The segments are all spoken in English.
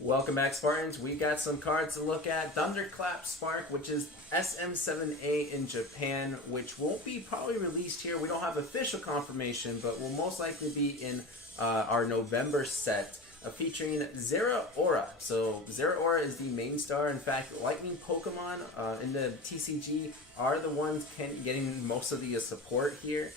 Welcome back, Spartans. We got some cards to look at. Thunderclap Spark, which is SM7A in Japan, which won't be probably released here. We don't have official confirmation, but will most likely be in our November set featuring Zeraora. So Zeraora is the main star. In fact, Lightning Pokemon in the TCG are the ones getting most of the support here.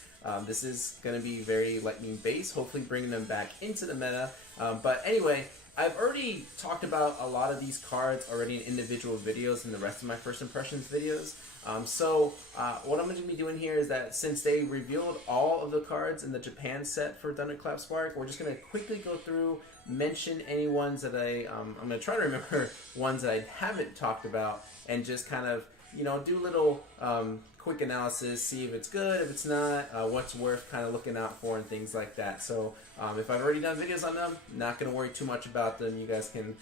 This is going to be very Lightning based, hopefully bringing them back into the meta. But anyway, I've already talked about a lot of these cards already in individual videos in the rest of my first impressions videos. What I'm going to be doing here is that since they revealed all of the cards in the Japan set for Thunderclap Spark, we're just going to quickly go through, mention any ones that I'm going to try to remember ones that I haven't talked about, and just kind of, do a little quick analysis, see if it's good, if it's not, what's worth kind of looking out for and things like that. So if I've already done videos on them, not going to worry too much about them. You guys can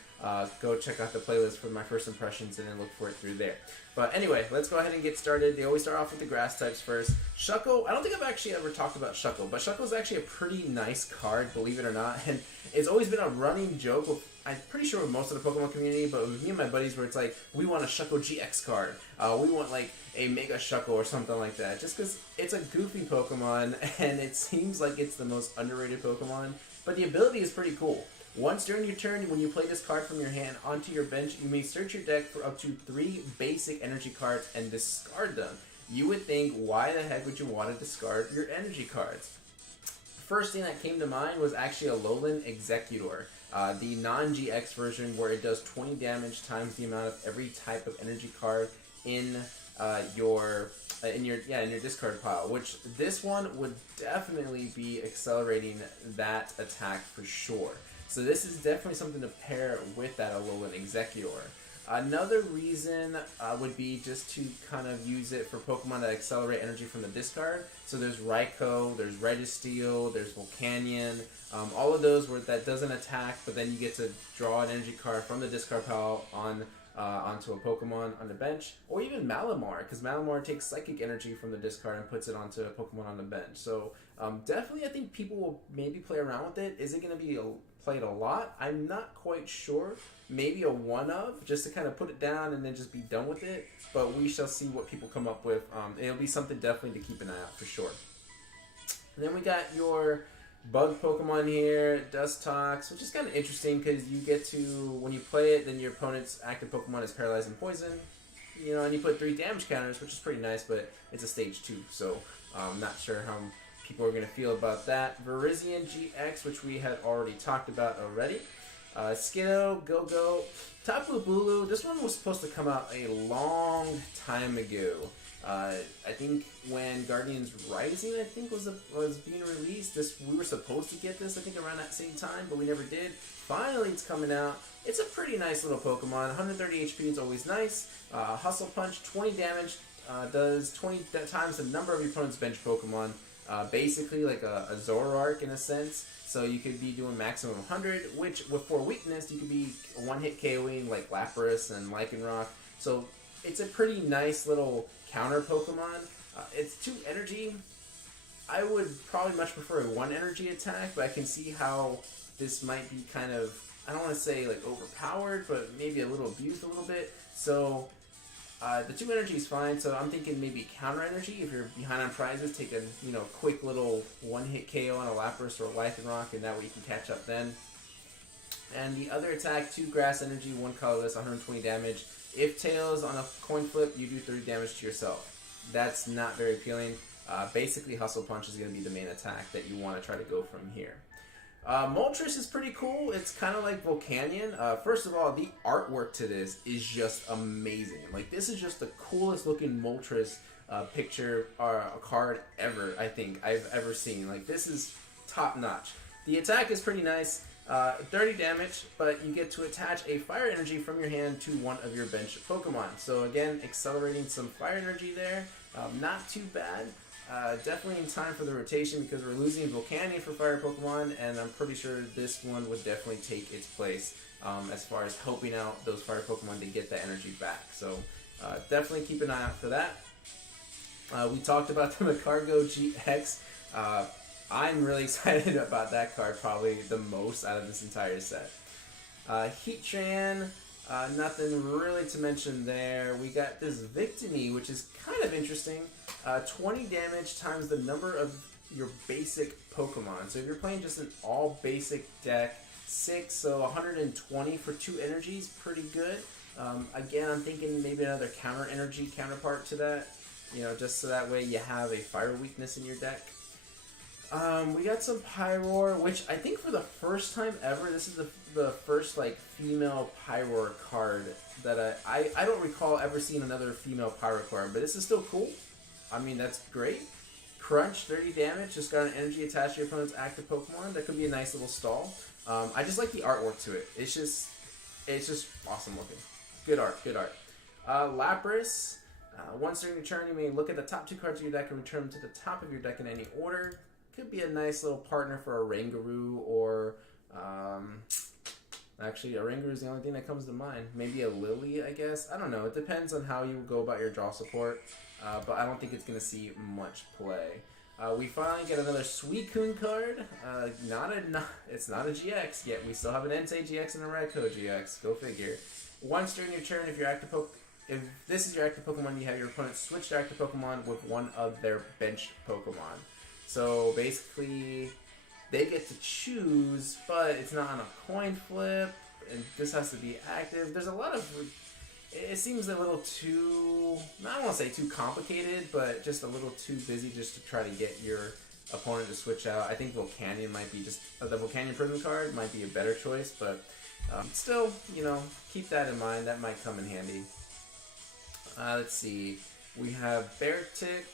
go check out the playlist for my first impressions and then look for it through there. But anyway, let's go ahead and get started. They always start off with the grass types first. Shuckle, I don't think I've actually ever talked about Shuckle, but Shuckle is actually a pretty nice card, believe it or not. And it's always been a running joke with, I'm pretty sure with most of the Pokemon community, but with me and my buddies where it's like, we want a Shuckle GX card. We want like a Mega Shuckle or something like that. Just because it's a goofy Pokemon and it seems like it's the most underrated Pokemon. But the ability is pretty cool. Once during your turn, when you play this card from your hand onto your bench, you may search your deck for up to 3 basic energy cards and discard them. You would think, why the heck would you want to discard your energy cards? First thing that came to mind was actually a Alolan Exeggutor, the non-GX version where it does 20 damage times the amount of every type of energy card in your discard pile, which this one would definitely be accelerating that attack for sure. So this is definitely something to pair with that Alolan Exeggutor. Another reason would be just to kind of use it for Pokemon that accelerate energy from the discard. So there's Raikou, there's Registeel, there's Volcanion, all of those where that doesn't attack, but then you get to draw an energy card from the discard pile onto a Pokemon on the bench, or even Malamar, because Malamar takes Psychic Energy from the discard and puts it onto a Pokemon on the bench. So definitely I think people will maybe play around with it. Is it going to be played a lot? I'm not quite sure. Maybe a one-of, just to kind of put it down and then just be done with it, but we shall see what people come up with. It'll be something definitely to keep an eye out for sure. And then we got your Bug Pokemon here, Dustox, which is kind of interesting because you get to, when you play it, then your opponent's active Pokemon is paralyzed and poison, and you put 3 damage counters, which is pretty nice, but it's a stage 2, so I'm not sure how people are going to feel about that. Virizion GX, which we had already talked about already. Skiddo, Go-Go, Tapu Bulu. This one was supposed to come out a long time ago. I think when Guardians Rising, was being released. We were supposed to get this, I think, around that same time, but we never did. Finally, it's coming out. It's a pretty nice little Pokemon. 130 HP is always nice. Hustle Punch, 20 damage, does 20 times the number of your opponent's bench Pokemon. Basically like a Zoroark in a sense. So you could be doing maximum 100, which for weakness, you could be one-hit KOing like Lapras and Lycanroc. So it's a pretty nice little counter Pokemon. It's 2 energy. I would probably much prefer a 1 energy attack, but I can see how this might be kind of, I don't want to say like overpowered, but maybe a little abused a little bit. So the 2 energy is fine, so I'm thinking maybe counter energy. If you're behind on prizes, take a quick little one-hit KO on a Lapras or a Lycanroc, and that way you can catch up then. And the other attack, 2 grass energy, 1 colorless, 120 damage. If Tails on a coin flip, you do 30 damage to yourself. That's not very appealing. Basically, Hustle Punch is going to be the main attack that you want to try to go from here. Moltres is pretty cool. It's kind of like Volcanion. First of all, the artwork to this is just amazing. Like, this is just the coolest looking Moltres picture or card ever, I think, I've ever seen. Like, this is top notch. The attack is pretty nice. 30 damage, but you get to attach a fire energy from your hand to one of your bench Pokemon. So again, accelerating some fire energy there. Not too bad. Definitely in time for the rotation because we're losing Volcanion for fire Pokemon, and I'm pretty sure this one would definitely take its place as far as helping out those fire Pokemon to get that energy back. So definitely keep an eye out for that. We talked about the Macargo GX. I'm really excited about that card, probably the most out of this entire set. Heatran, nothing really to mention there. We got this Victini, which is kind of interesting. 20 damage times the number of your basic Pokemon. So if you're playing just an all basic deck, 6, so 120 for 2 energies, pretty good. Again, I'm thinking maybe another counter energy counterpart to that, you know, just so that way you have a fire weakness in your deck. We got some Pyroar, which I think for the first time ever, this is the first like female Pyroar card that I don't recall ever seeing another female Pyroar card, but this is still cool. I mean, that's great. Crunch, 30 damage, just got an energy attached to your opponent's active Pokemon. That could be a nice little stall. I just like the artwork to it. It's just awesome looking. Good art, good art. Lapras, once during your turn, you may look at the top 2 cards of your deck and return them to the top of your deck in any order. Could be a nice little partner for a Rangaroo or, actually, a Rangaroo is the only thing that comes to mind. Maybe a Lily, I guess. I don't know. It depends on how you go about your draw support, but I don't think it's going to see much play. We finally get another Suicune card. It's not a GX yet. We still have an Entei GX and a Raikou GX. Go figure. Once during your turn, if this is your active Pokemon, you have your opponent switch their active Pokemon with one of their benched Pokemon. So basically, they get to choose, but it's not on a coin flip, and this has to be active. There's a lot of... It seems a little too, I don't want to say too complicated, but just a little too busy just to try to get your opponent to switch out. I think Volcanion might be the Volcanion Prism card might be a better choice, but still, you know, keep that in mind. That might come in handy. Let's see. We have Beartic.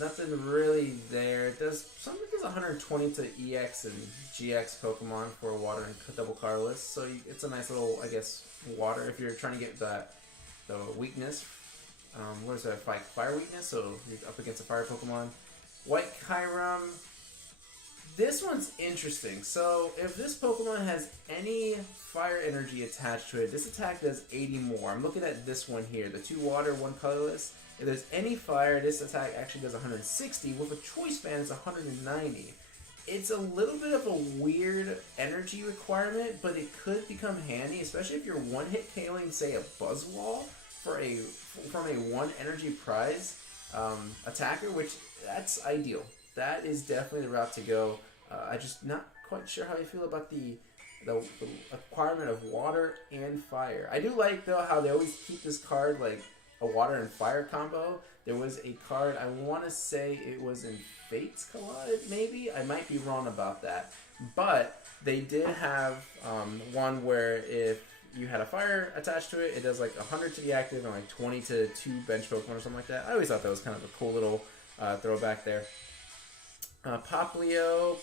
Nothing really there. It does 120 to EX and GX Pokemon for a water and double colorless, so it's a nice little, I guess, water if you're trying to get the weakness. What is that? Fire weakness, so you're up against a fire Pokemon. White Kyurem. This one's interesting. So if this Pokemon has any fire energy attached to it, this attack does 80 more. I'm looking at this one here, the 2 water, 1 colorless. If there's any fire, this attack actually does 160. With a choice band, it's 190. It's a little bit of a weird energy requirement, but it could become handy, especially if you're one-hit KOing, say, a Buzzwole from a 1 energy prize attacker, which that's ideal. That is definitely the route to go. I'm just not quite sure how I feel about the requirement of water and fire. I do like, though, how they always keep this card like a water and fire combo. There was a card, I want to say it was in Fates Collide, maybe? I might be wrong about that. But they did have one where if you had a fire attached to it, it does like 100 to the active and like 20 to 2 bench Pokemon or something like that. I always thought that was kind of a cool little throwback there. Poplio,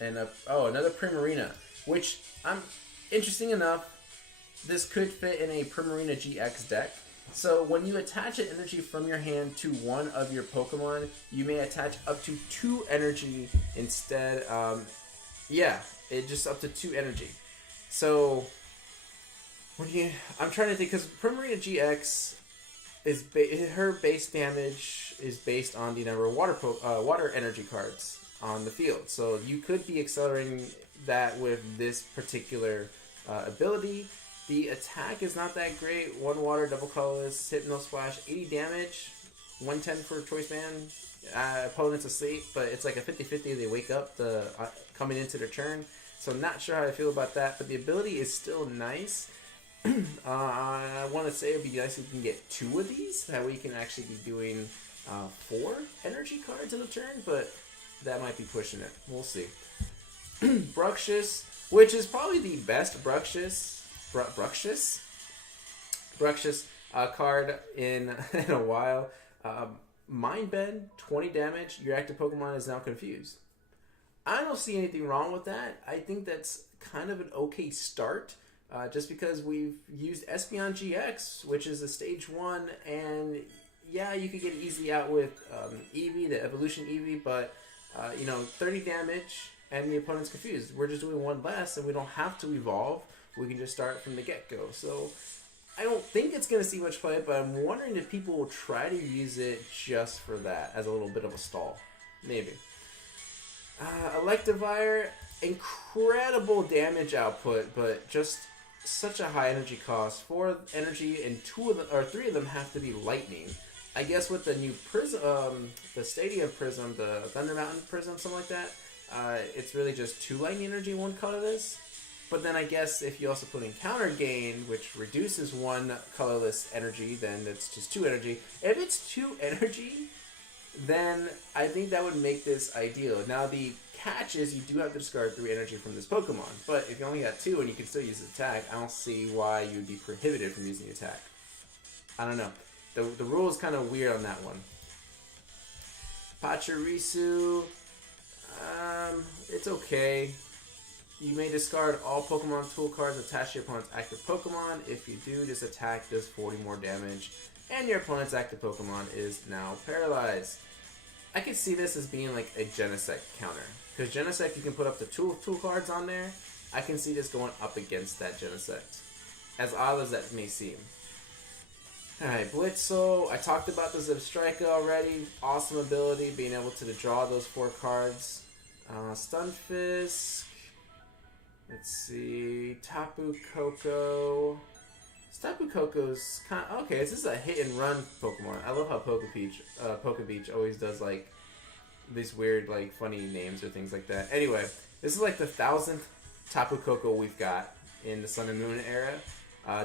another Primarina, which interesting enough, this could fit in a Primarina GX deck. So when you attach an energy from your hand to one of your Pokemon, you may attach up to 2 energy instead. It just up to 2 energy. So I'm trying to think, because Primarina GX her base damage is based on the number of water energy cards on the field. So you could be accelerating that with this particular ability. The attack is not that great. 1 water, double colorless, Hypno Splash, 80 damage, 110 for choice band. Opponent's asleep, but it's like a 50-50. They wake up coming into their turn. So I'm not sure how I feel about that, but the ability is still nice. I want to say it would be nice if we can get 2 of these. That way you can actually be doing 4 energy cards in a turn, but that might be pushing it. We'll see. Bruxish, which is probably the best Bruxish card in a while. Mind Bend, 20 damage. Your active Pokemon is now confused. I don't see anything wrong with that. I think that's kind of an okay start. Just because we've used Espeon GX, which is a stage 1, and yeah, you could get easy out with Eevee, the evolution Eevee, but 30 damage and the opponent's confused. We're just doing 1 less, and we don't have to evolve. We can just start from the get-go. So I don't think it's going to see much play, but I'm wondering if people will try to use it just for that, as a little bit of a stall. Maybe. Electivire, incredible damage output, but just such a high energy cost. 4 energy, and 2 of them, or 3 of them have to be lightning. I guess with the new prism, the Stadium Prism, the Thunder Mountain Prism, something like that, it's really just 2 lightning energy, 1 colorless. But then I guess if you also put in counter gain, which reduces 1 colorless energy, then it's just 2 energy. If it's 2 energy, then I think that would make this ideal. Now the catch is you do have to discard 3 energy from this Pokemon, but if you only got 2 and you can still use the attack, I don't see why you'd be prohibited from using the attack. I don't know. The rule is kind of weird on that one. Pachirisu, it's okay. You may discard all Pokemon tool cards attached to your opponent's active Pokemon. If you do, this attack does 40 more damage, and your opponent's active Pokemon is now paralyzed. I could see this as being like a Genesect counter, because Genesect you can put up to 2 tool cards on there. I can see this going up against that Genesect, as odd as that may seem. Alright, Blitzel. I talked about the Zebstrika already. Awesome ability, being able to draw those 4 cards. Stunfisk. Let's see. Tapu Koko. Tapu Koko's kind of... Okay, this is a hit and run Pokemon. I love how Pokebeach always does, like, these weird, like, funny names or things like that. Anyway, this is like the 1000th Tapu Koko we've got in the Sun and Moon era.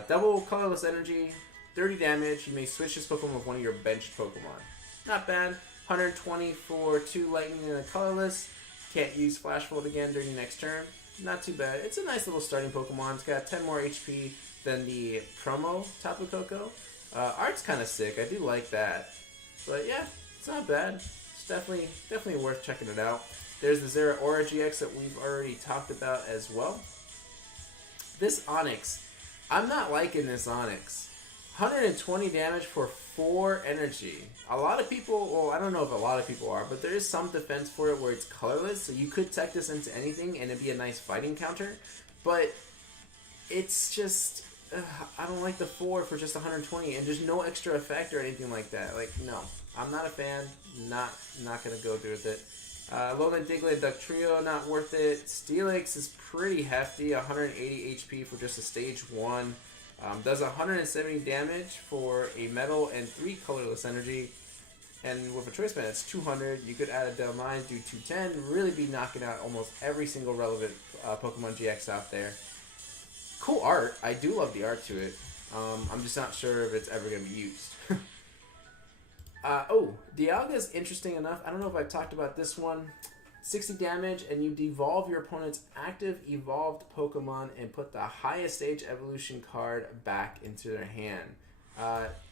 Double colorless energy. 30 damage. You may switch this Pokemon with one of your benched Pokemon. Not bad. 120 for 2 lightning and a colorless. Can't use Flash Volt again during the next turn. Not too bad. It's a nice little starting Pokemon. It's got 10 more HP than the promo Tapu Koko. Art's kind of sick. I do like that. But yeah, it's not bad. It's definitely worth checking it out. There's the Zeraora GX that we've already talked about as well. This Onix. I'm not liking this Onix. 120 damage for 4 energy. A lot of people, well, I don't know if a lot of people are, but there is some defense for it where it's colorless, so you could tech this into anything and it'd be a nice fighting counter. But it's just, I don't like the 4 for just 120, and there's no extra effect or anything like that. Like, no, I'm not a fan. Not gonna go through with it. Alolan Diglett, Duck Trio, not worth it. Steelix is pretty hefty, 180 HP for just a stage 1. Does 170 damage for a metal and 3 colorless energy. And with a choice band, it's 200. You could add a Delmine, do 210. Really be knocking out almost every single relevant Pokemon GX out there. Cool art. I do love the art to it. I'm just not sure if it's ever going to be used. Dialga is interesting enough. I don't know if I've talked about this one. 60 damage, and you devolve your opponent's active evolved Pokemon and put the highest stage evolution card back into their hand.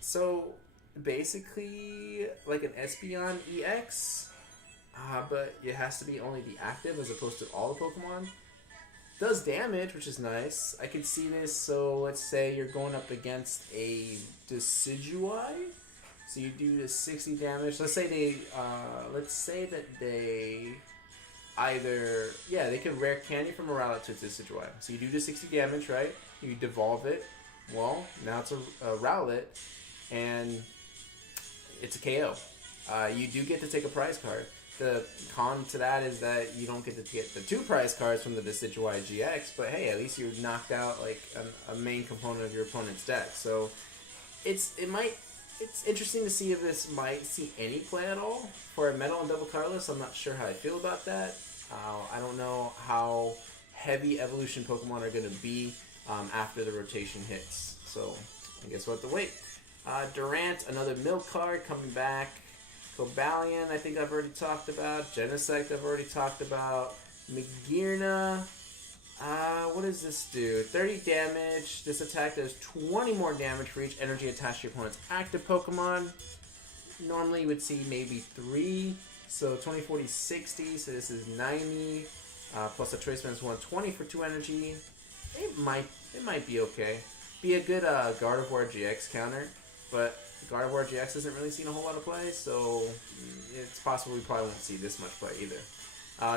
So basically like an Espeon EX, but it has to be only the active as opposed to all the Pokemon. Does damage, which is nice. I could see this, so let's say you're going up against a Decidueye. So you do the 60 damage. Let's say that they either, they could rare candy from a Rowlet to a Decidueye. So you do the 60 damage, right? You devolve it. Well, now it's a Rowlet, and it's a KO. You do get to take a prize card. The con to that is that you don't get to get the 2 prize cards from the Decidueye GX, but hey, at least you knocked out like a main component of your opponent's deck. So it's interesting to see if this might see any play at all for a metal and double colorless. I'm not sure how I feel about that. I don't know how heavy evolution Pokemon are going to be after the rotation hits. So I guess we'll have to wait. Durant, another milk card coming back. Cobalion, I think I've already talked about. Genesect, I've already talked about. Magearna. What does this do? 30 damage. This attack does 20 more damage for each energy attached to your opponent's active Pokemon. Normally you would see maybe 3. So 20, 40, 60. So this is 90. Plus the choice band is 120 for 2 energy. It might be okay. Be a good Gardevoir GX counter, but Gardevoir GX hasn't really seen a whole lot of play, so it's possible we probably won't see this much play either.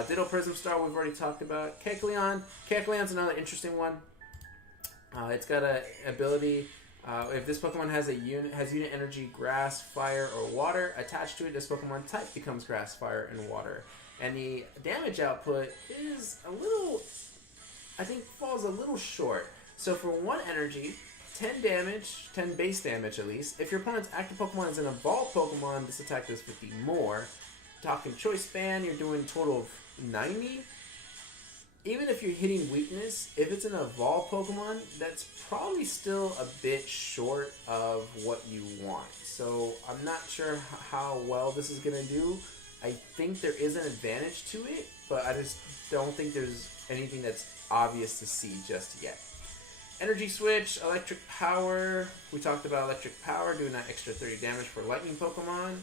Ditto Prism Star we've already talked about. Kecleon. Kecleon's another interesting one. It's got an ability. If this Pokemon has unit energy, grass, fire, or water attached to it, this Pokemon type becomes grass, fire, and water. and the damage output is a little, I think, falls a little short. So for 1 energy, 10 damage, 10 base damage at least. If your opponent's active Pokemon is an evolved Pokemon, this attack does 50 more. Talking choice span, you're doing a total of 90. Even if you're hitting weakness, if it's an evolved Pokemon, that's probably still a bit short of what you want. So I'm not sure how well this is going to do. I think there is an advantage to it, but I just don't think there's anything that's obvious to see just yet. Energy Switch, Electric Power. We talked about Electric Power, doing that extra 30 damage for Lightning Pokemon.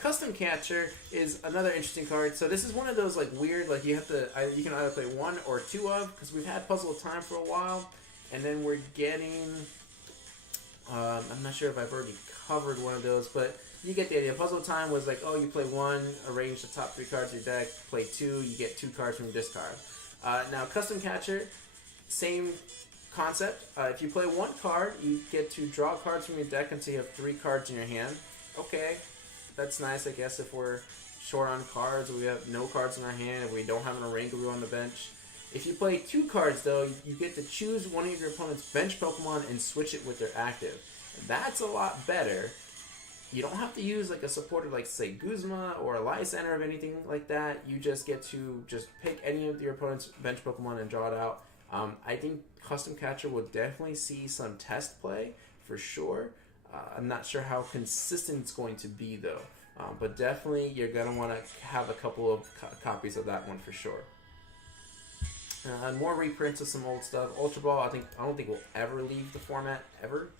Custom Catcher is another interesting card. So this is one of those like weird, like you can either play 1 or 2 of, because we've had Puzzle of Time for a while, and then we're getting, I'm not sure if I've already covered one of those, but you get the idea. Puzzle of Time was like, oh, you play 1, arrange the top 3 cards of your deck, play 2, you get 2 cards from your discard. Now Custom Catcher, same concept. If you play 1 card, you get to draw cards from your deck until you have 3 cards in your hand. Okay. That's nice, I guess, if we're short on cards, or we have no cards in our hand, if we don't have an Oranguru on the bench. If you play 2 cards, though, you get to choose one of your opponent's bench Pokemon and switch it with their active. That's a lot better. You don't have to use like a supporter like, say, Guzma or a Lysandre or anything like that. You just get to just pick any of your opponent's bench Pokemon and draw it out. I think Custom Catcher will definitely see some test play, for sure. I'm not sure how consistent it's going to be, though. But definitely, you're going to want to have a couple of copies of that one for sure. More reprints of some old stuff. Ultra Ball, I don't think will ever leave the format, ever.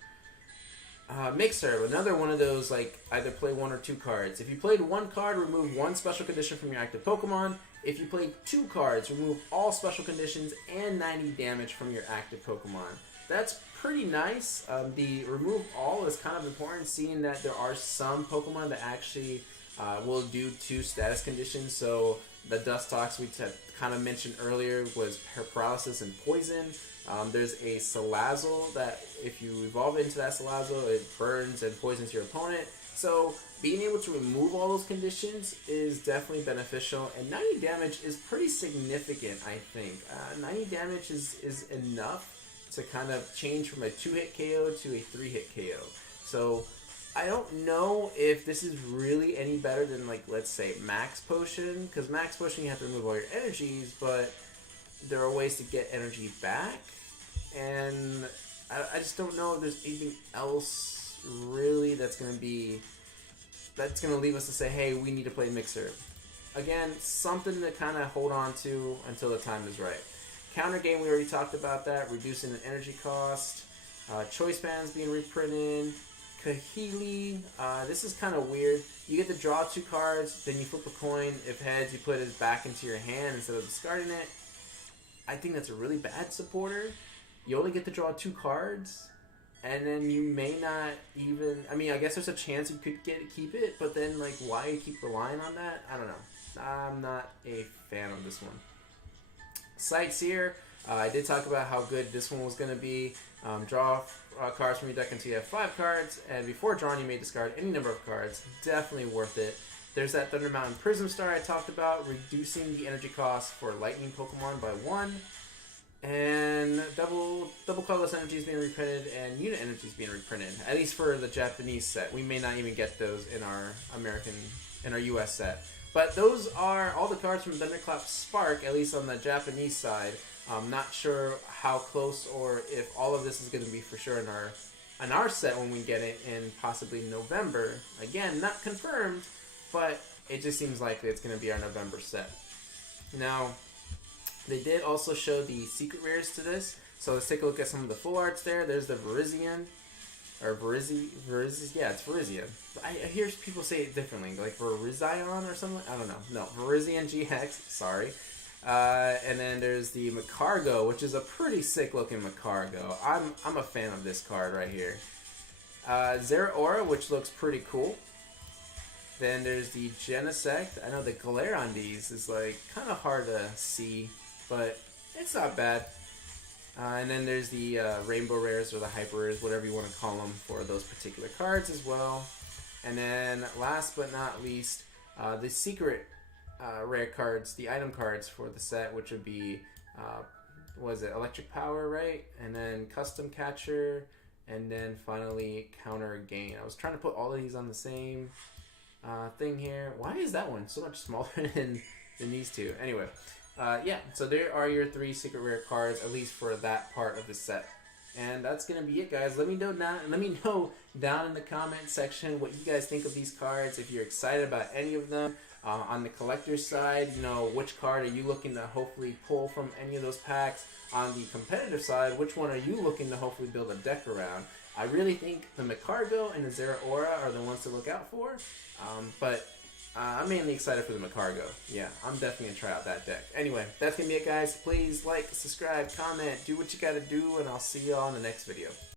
Mixer, another one of those, like, either play 1 or 2 cards. If you played 1 card, remove 1 special condition from your active Pokemon. If you played 2 cards, remove all special conditions and 90 damage from your active Pokemon. That's pretty nice. The remove all is kind of important, seeing that there are some Pokemon that actually will do 2 status conditions. So the Dustox we kind of mentioned earlier was paralysis and poison. There's a Salazzle that if you evolve into that Salazzle, it burns and poisons your opponent. So being able to remove all those conditions is definitely beneficial, and 90 damage is pretty significant, I think. 90 damage is enough to kind of change from a 2-hit KO to a 3-hit KO. So I don't know if this is really any better than, like, let's say Max Potion, because Max Potion you have to remove all your energies, but there are ways to get energy back, and I just don't know if there's anything else really that's going to leave us to say, hey, we need to play Mixer. Again, something to kind of hold on to until the time is right. Counter game, we already talked about that, reducing the energy cost. Choice bands being reprinted. Kahili, this is kind of weird. You get to draw 2 cards, then you flip a coin. If heads, you put it back into your hand instead of discarding it. I think that's a really bad supporter. You only get to draw 2 cards, and then you may not even... I mean, I guess there's a chance you could keep it, but then, like, why keep relying on that? I don't know. I'm not a fan of this one. Sightseer, I did talk about how good this one was going to be. Draw cards from your deck until you have 5 cards, and before drawing you may discard any number of cards. Definitely worth it. There's that Thunder Mountain Prism Star I talked about, reducing the energy cost for Lightning Pokemon by 1. And double colorless energy is being reprinted, and unit energy is being reprinted, at least for the Japanese set. We may not even get those in our US set. But those are all the cards from Thunderclap Spark, at least on the Japanese side. I'm not sure how close or if all of this is going to be for sure in our set when we get it in possibly November. Again, not confirmed, but it just seems likely it's going to be our November set. Now, they did also show the secret rares to this. So let's take a look at some of the full arts there. There's the Virizion. Or yeah, it's Virizion. I hear people say it differently, like Virizion or something. I don't know. No, Virizion GX. Sorry. And then there's the Macargo, which is a pretty sick looking Macargo. I'm a fan of this card right here. Zeraora, which looks pretty cool. Then there's the Genesect. I know the glare on these is like kind of hard to see, but it's not bad. And then there's the Rainbow Rares or the Hyper Rares, whatever you want to call them, for those particular cards as well. And then last but not least, the secret rare cards, the item cards for the set, which would be, was it Electric Power, right? And then Custom Catcher, and then finally Counter Gain. I was trying to put all of these on the same thing here. Why is that one so much smaller than these two? Anyway, yeah, so there are your 3 secret rare cards, at least for that part of the set. And that's gonna be it, guys. Let me know down in the comment section what you guys think of these cards. If you're excited about any of them. On the collector's side, you know, which card are you looking to hopefully pull from any of those packs? On the competitive side, which one are you looking to hopefully build a deck around? I really think the Macargo and the Zera Aura are the ones to look out for. But I'm mainly excited for the Macargo. Yeah, I'm definitely going to try out that deck. Anyway, that's going to be it, guys. Please like, subscribe, comment, do what you got to do, and I'll see y'all in the next video.